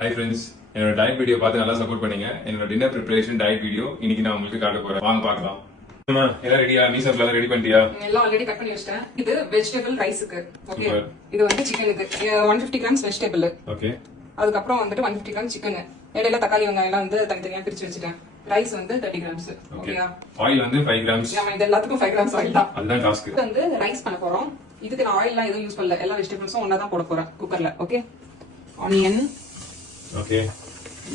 Hi friends, என்னோட diet video பார்த்து நல்லா சப்போர்ட் பண்ணீங்க. என்னோட டின்னர் ப்ரிப்பரேஷன் டயட் வீடியோ இன்னைக்கு நான் உங்களுக்கு காட்ட போறேன். வாங்க பார்க்கலாம். அம்மா எல்லாம் ரெடியா? மீசா எல்லாம் ரெடி பண்ணிட்டியா? எல்லாம் ஆல்ரெடி கட் பண்ணி வச்சிட்டேன். இது வெஜிடபிள் ரைஸ்க்கு. ஓகே. இது வந்து சிக்கனுக்கு 150 கிராம்ஸ் வெஜிடபிள். ஓகே. அதுக்கு அப்புறம் வந்து 150 கிராம் சிக்கன். இடையில தக்காளி வெங்காயம் எல்லாம் வந்து தனித்தனியா பிரிச்சு வச்சிட்டேன். ரைஸ் வந்து 30 கிராம்ஸ். ஓகேயா? ஆயில் வந்து 5 கிராம்ஸ். ஆமா, இது எல்லாத்துக்கும் 5 கிராம்ஸ் ஆயில் தான். அதுதான் டாஸ்க். இது வந்து ரைஸ் பண்ண போறோம். இதுக்கு நான் ஆயில் எல்லாம் எதுவும் யூஸ் பண்ணல. எல்லா வெஜிடபிள்ஸும் ஒண்ணா தான் போட போறேன் குக்கர்ல. Okay. Onion. Okay.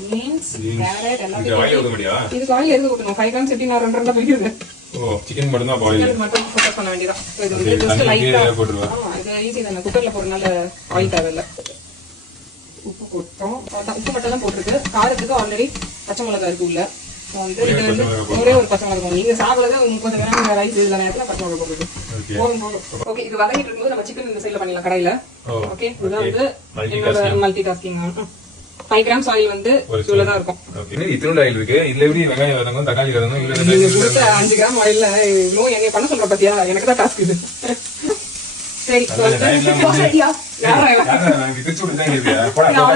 Beans, carrot எல்லாம். இது ஆயில் ஊத்த முடியா? இதுக்கு ஆயில் எதுக்கு ஊத்தணும்? 5 கிராம்ஸ் எப்படி நான் 2 போயிடுது. ஓ, சிக்கன் மட்டும் தான் ஆயில். சிக்கன் மட்டும் ஃபோக்கஸ் பண்ண வேண்டியதா. இது வந்து ஜஸ்ட் லைட்டா போடுறோம். இது ஈஸி தான். குக்கர்ல போறனால ஆயில் தேவையில்ல. உப்பு போட்டோம். உப்பு மட்டும் தான் போட்டுருக்கு. காரத்துக்கு ஆல்ரெடி பச்சை மிளகாய் இருக்கு உள்ள. இது வந்து ஒரே ஒரு பச்சை மிளகாய். நீங்க சாப்பிடுறது உங்களுக்கு கொஞ்சம் வேணும் ரைஸ் இதுல நேரத்துல பச்சை மிளகாய் போடுறது. ஓகே, இது வதங்கிட்டு இருக்கும்போது நம்ம சிக்கன் இந்த சைடுல பண்ணிடலாம் கடாயில. ஓகே, இதுதான் வந்து என்னோட மல்டி டாஸ்கிங். 5 கிராம்ஸ் ஆயில் வந்து இவ்வளவு தான் இருக்கும். ஓகே, இத்தனோட ஆயில் இருக்கு. இதுல எப்படி வெங்காயம் வதங்கும், தக்காளி வதங்கும், இல்ல நீங்க கொடுத்த 5 கிராம் ஆயில்ல இவ்ளோ என்னைய பண்ண சொல்ற பாத்தியா? எனக்கு தான் டாஸ்க் இது. சரி, சரியா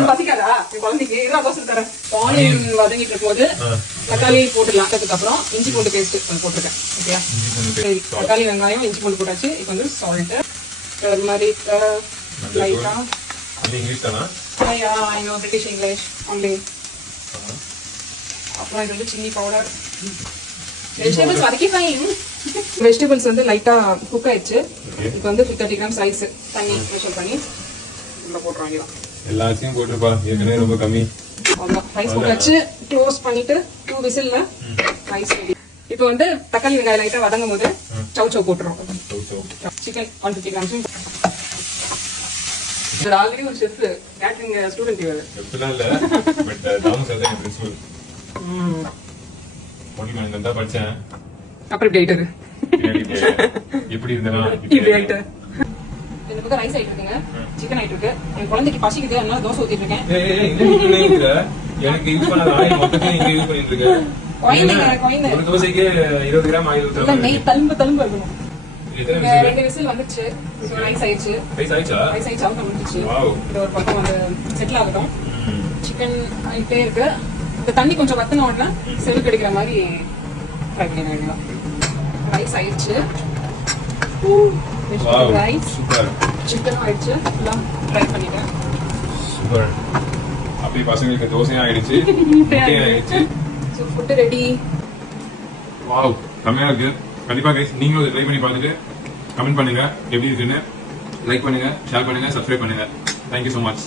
பசிக்காதா குழந்தைக்கு? ஆனியன் வதங்கிட்டு இருக்கும்போது தக்காளி போட்டுடலாம். அதுக்கப்புறம் இஞ்சி பூண்டு பேஸ்ட் போட்டிருக்கேன். ஓகேயா? சரி, தக்காளி வெங்காயம் இஞ்சி பூண்டு போட்டாச்சு. இப்போ வந்து சால்ட் அது மாதிரி லைட்டா. I know British English only. அப்புறம் இது வந்து சில்லி பவுடர். வெஜிடபிள்ஸ் வதக்கி ஃபைன். வெஜிடபிள்ஸ் வந்து லைட்டா குக் ஆயிடுச்சு. இப்போ வந்து 30 கிராம்ஸ் ரைஸ் தண்ணி மெஷர் பண்ணி உள்ள போட்டுறாங்க. எல்லாத்தையும் போட்டுருப்பா, ஏற்கனவே ரொம்ப கம்மி. அவ்வளோதான், ரைஸ் போட்டாச்சு. க்ளோஸ் பண்ணிட்டு 2 விசில்ல ரைஸ் ரெடி. இப்போ வந்து தக்காளி வெங்காயம் லைட்டா வதங்கும் போது சௌ போட்டுரும். Chicken 150 grams. இது ஆல்ரெடி ஒரு செஃப் கேட்டரிங் ஸ்டூடண்ட். இவர் எப்பலாம் இல்ல, பட் தாமஸ் அதான் என் பிரின்சிபல். ஓகே, நான் இந்த படிச்சேன். அப்புறம் இப்படி ஆயிட்டாரு. எப்படி இருந்தனா இப்படி ஆயிட்டாரு. இந்த பக்கம் ரைஸ் ஆயிட்டு இருக்குங்க, சிக்கன் ஆயிட்டு இருக்கு. என் குழந்தைக்கு பசிக்குது, அதனால தோசை ஊத்திட்டு இருக்கேன். எனக்கு யூஸ் பண்ண ஆயில் மொத்தத்தை இங்க யூஸ் பண்ணிட்டு இருக்கேன். ஒரு தோசைக்கு 20 கிராம் ஆயில் ஊத்துறேன். நெய் தழும்பு இருக்கணும். 2 விசில் வந்துச்சு. ரைஸ் ஆயிடுச்சு. ரைஸ் ஆயிடுச்சு. வந்துச்சு. இது ஒரு பக்கம் வந்து செட்டில் ஆகட்டும். சிக்கன் ஆயிட்டே இருக்கு. இந்த தண்ணி கொஞ்சம் வத்தின உடனே செல் கிடைக்கிற மாதிரி ஃப்ரை பண்ண வேண்டியதான். ரைஸ் ஆயிடுச்சு. ரைஸ் சிக்கனும் ஆயிடுச்சு. எல்லாம் ஃப்ரை பண்ணிட்டேன். சூப்பர். அப்படியே பசங்களுக்கு தோசையும் ஆயிடுச்சு, முட்டையும் ஆயிடுச்சு. So food ready. வாவ், செம்மையா இருக்கு. கண்டிப்பா கைஸ் நீங்களும் இதை ட்ரை பண்ணி பார்த்துட்டு கமெண்ட் பண்ணுங்க எப்படி இருக்குன்னு. லைக் பண்ணுங்க, ஷேர் பண்ணுங்க, சப்ஸ்கிரைப் பண்ணுங்க. Thank you so much.